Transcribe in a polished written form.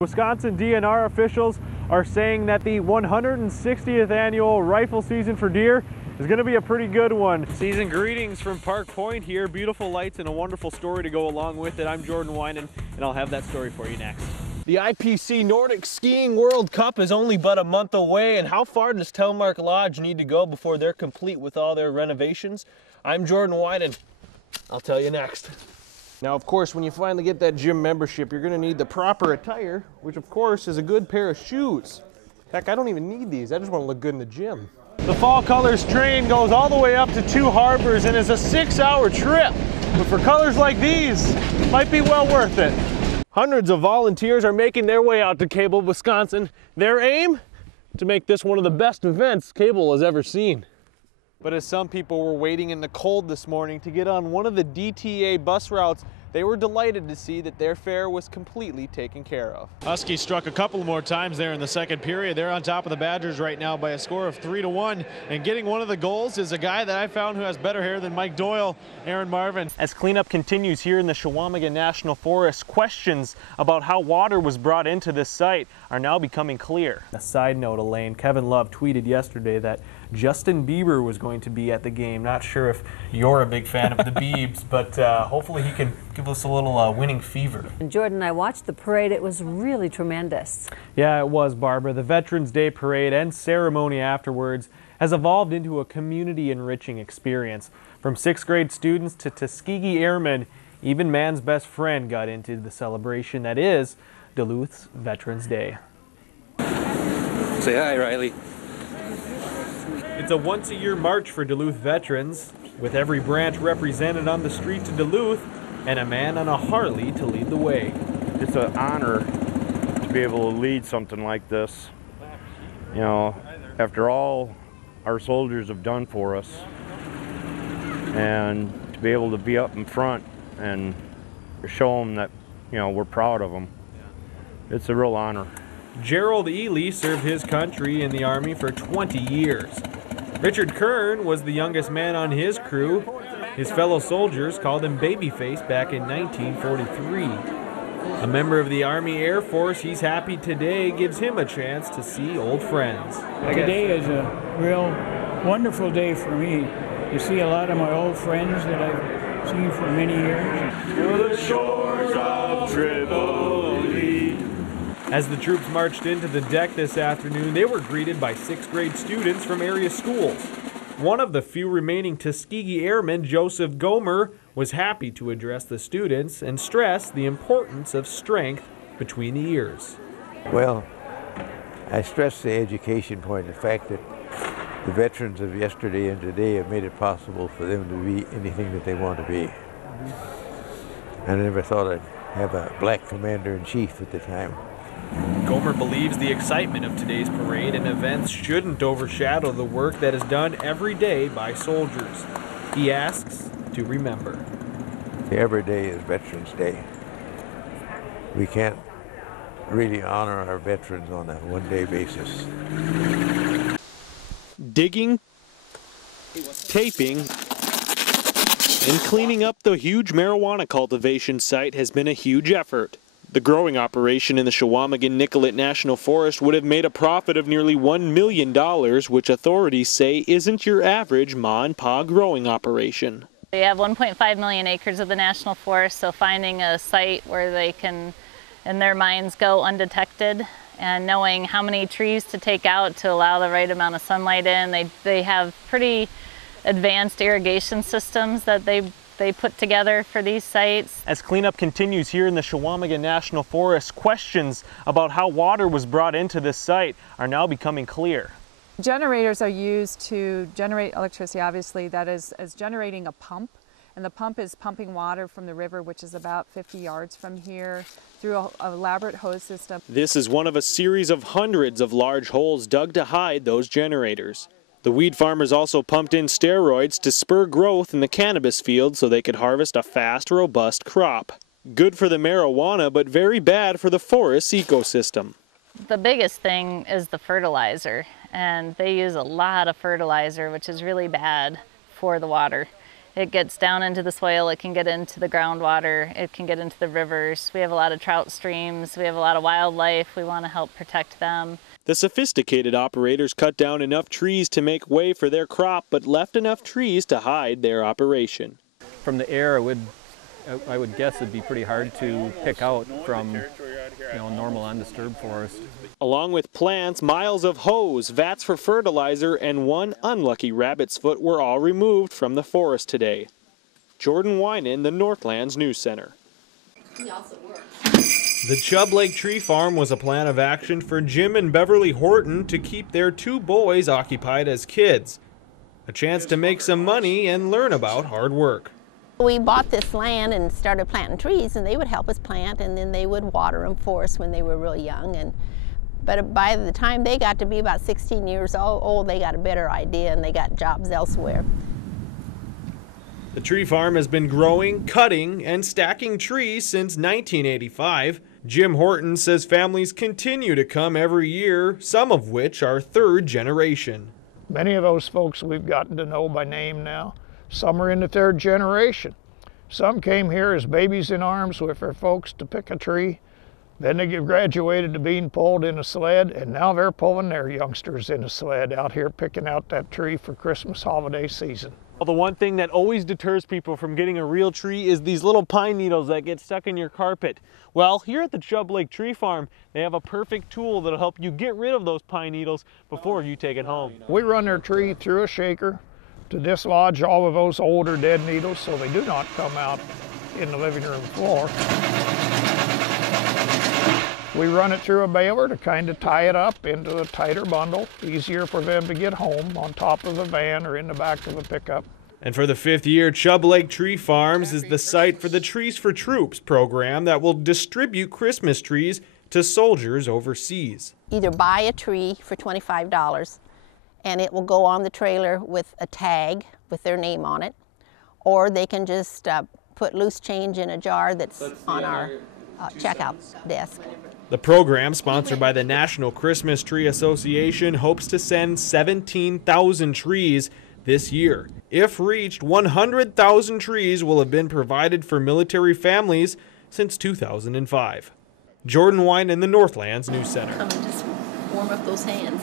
Wisconsin DNR officials are saying that the 160th annual rifle season for deer is going to be a pretty good one. Season greetings from Park Point here. Beautiful lights and a wonderful story to go along with it. I'm Jordan Weinand, and I'll have that story for you next. The IPC Nordic Skiing World Cup is only but a month away, and how far does Telemark Lodge need to go before they're complete with all their renovations? I'm Jordan Weinand. I'll tell you next. Now, of course, when you finally get that gym membership, you're going to need the proper attire, which, of course, is a good pair of shoes. Heck, I don't even need these. I just want to look good in the gym. The Fall Colors train goes all the way up to Two Harbors and is a 6-hour trip. But for colors like these, it might be well worth it. Hundreds of volunteers are making their way out to Cable, Wisconsin. Their aim? To make this one of the best events Cable has ever seen. But as some people were waiting in the cold this morning to get on one of the DTA bus routes, they were delighted to see that their fare was completely taken care of. Huskies struck a couple more times there in the second period. They're on top of the Badgers right now by a score of 3-1. And getting one of the goals is a guy that I found who has better hair than Mike Doyle, Aaron Marvin. As cleanup continues here in the Chequamegon National Forest, questions about how water was brought into this site are now becoming clear. A side note, Elaine, Kevin Love tweeted yesterday that Justin Bieber was going to be at the game. Not sure if you're a big fan of the Biebs, but hopefully he can give us a little winning fever. And Jordan, I watched the parade. It was really tremendous. Yeah, it was, Barbara. The Veterans Day parade and ceremony afterwards has evolved into a community-enriching experience. From 6th grade students to Tuskegee Airmen, even man's best friend got into the celebration that is Duluth's Veterans Day. Say hi, Riley. It's a once-a-year march for Duluth veterans, with every branch represented on the streets of Duluth and a man on a Harley to lead the way. It's an honor to be able to lead something like this. You know, after all our soldiers have done for us, and to be able to be up in front and show them that, you know, we're proud of them. It's a real honor. Gerald Ely served his country in the Army for 20 years. Richard Kern was the youngest man on his crew. His fellow soldiers called him Babyface back in 1943. A member of the Army Air Force, he's happy today gives him a chance to see old friends. Today is a real wonderful day for me to see a lot of my old friends that I've seen for many years. To the shores of Tripoli. As the troops marched into the deck this afternoon, they were greeted by 6th grade students from area schools. One of the few remaining Tuskegee Airmen, Joseph Gomer, was happy to address the students and stress the importance of strength between the ears. Well, I stress the education point, the fact that the veterans of yesterday and today have made it possible for them to be anything that they want to be. I never thought I'd have a black commander-in-chief at the time. Gomer believes the excitement of today's parade and events shouldn't overshadow the work that is done every day by soldiers. He asks to remember. Every day is Veterans Day. We can't really honor our veterans on a one-day basis. Digging, taping, and cleaning up the huge marijuana cultivation site has been a huge effort. The growing operation in the Chequamegon-Nicolet National Forest would have made a profit of nearly $1 million, which authorities say isn't your average ma and pa growing operation. They have 1.5 million acres of the National Forest, so finding a site where they can, in their minds, go undetected and knowing how many trees to take out to allow the right amount of sunlight in. They have pretty advanced irrigation systems that they put together for these sites. As cleanup continues here in the Chequamegon National Forest, questions about how water was brought into this site are now becoming clear. Generators are used to generate electricity, obviously. That is as generating a pump, and the pump is pumping water from the river, which is about 50 yards from here, through an elaborate hose system. This is one of a series of hundreds of large holes dug to hide those generators. The weed farmers also pumped in steroids to spur growth in the cannabis field so they could harvest a fast, robust crop. Good for the marijuana, but very bad for the forest's ecosystem. The biggest thing is the fertilizer, and they use a lot of fertilizer, which is really bad for the water. It gets down into the soil, it can get into the groundwater, it can get into the rivers. We have a lot of trout streams, we have a lot of wildlife, we want to help protect them. The sophisticated operators cut down enough trees to make way for their crop, but left enough trees to hide their operation. From the air, I would guess it'd be pretty hard to pick out from normal undisturbed forest. Along with plants, miles of hose, vats for fertilizer, and one unlucky rabbit's foot were all removed from the forest today. Jordan Weinand, the Northlands News Center. The Chubb Lake Tree Farm was a plan of action for Jim and Beverly Horton to keep their 2 boys occupied as kids. A chance to make some money and learn about hard work. We bought this land and started planting trees, and they would help us plant, and then they would water them for us when they were real young. But by the time they got to be about 16 years old, they got a better idea and they got jobs elsewhere. The tree farm has been growing, cutting, and stacking trees since 1985. Jim Horton says families continue to come every year, some of which are 3rd generation. Many of those folks we've gotten to know by name now. Some are in the 3rd generation. Some came here as babies in arms with their folks to pick a tree. Then they get graduated to being pulled in a sled, and now they're pulling their youngsters in a sled out here picking out that tree for Christmas holiday season. Well, the one thing that always deters people from getting a real tree is these little pine needles that get stuck in your carpet. Well, here at the Chubb Lake Tree Farm, they have a perfect tool that'll help you get rid of those pine needles before you take it home. We run their tree through a shaker to dislodge all of those older dead needles so they do not come out in the living room floor. We run it through a baler to kind of tie it up into a tighter bundle, easier for them to get home on top of the van or in the back of a pickup. And for the 5th year, Chubb Lake Tree Farms is the site for the Trees for Troops program that will distribute Christmas trees to soldiers overseas. Either buy a tree for $25 and it will go on the trailer with a tag with their name on it, or they can just put loose change in a jar that's on our checkout desk. The program, sponsored by the National Christmas Tree Association, hopes to send 17,000 trees this year. If reached, 100,000 trees will have been provided for military families since 2005. Jordan Weinand in the Northlands News Center. Come and just warm up those hands.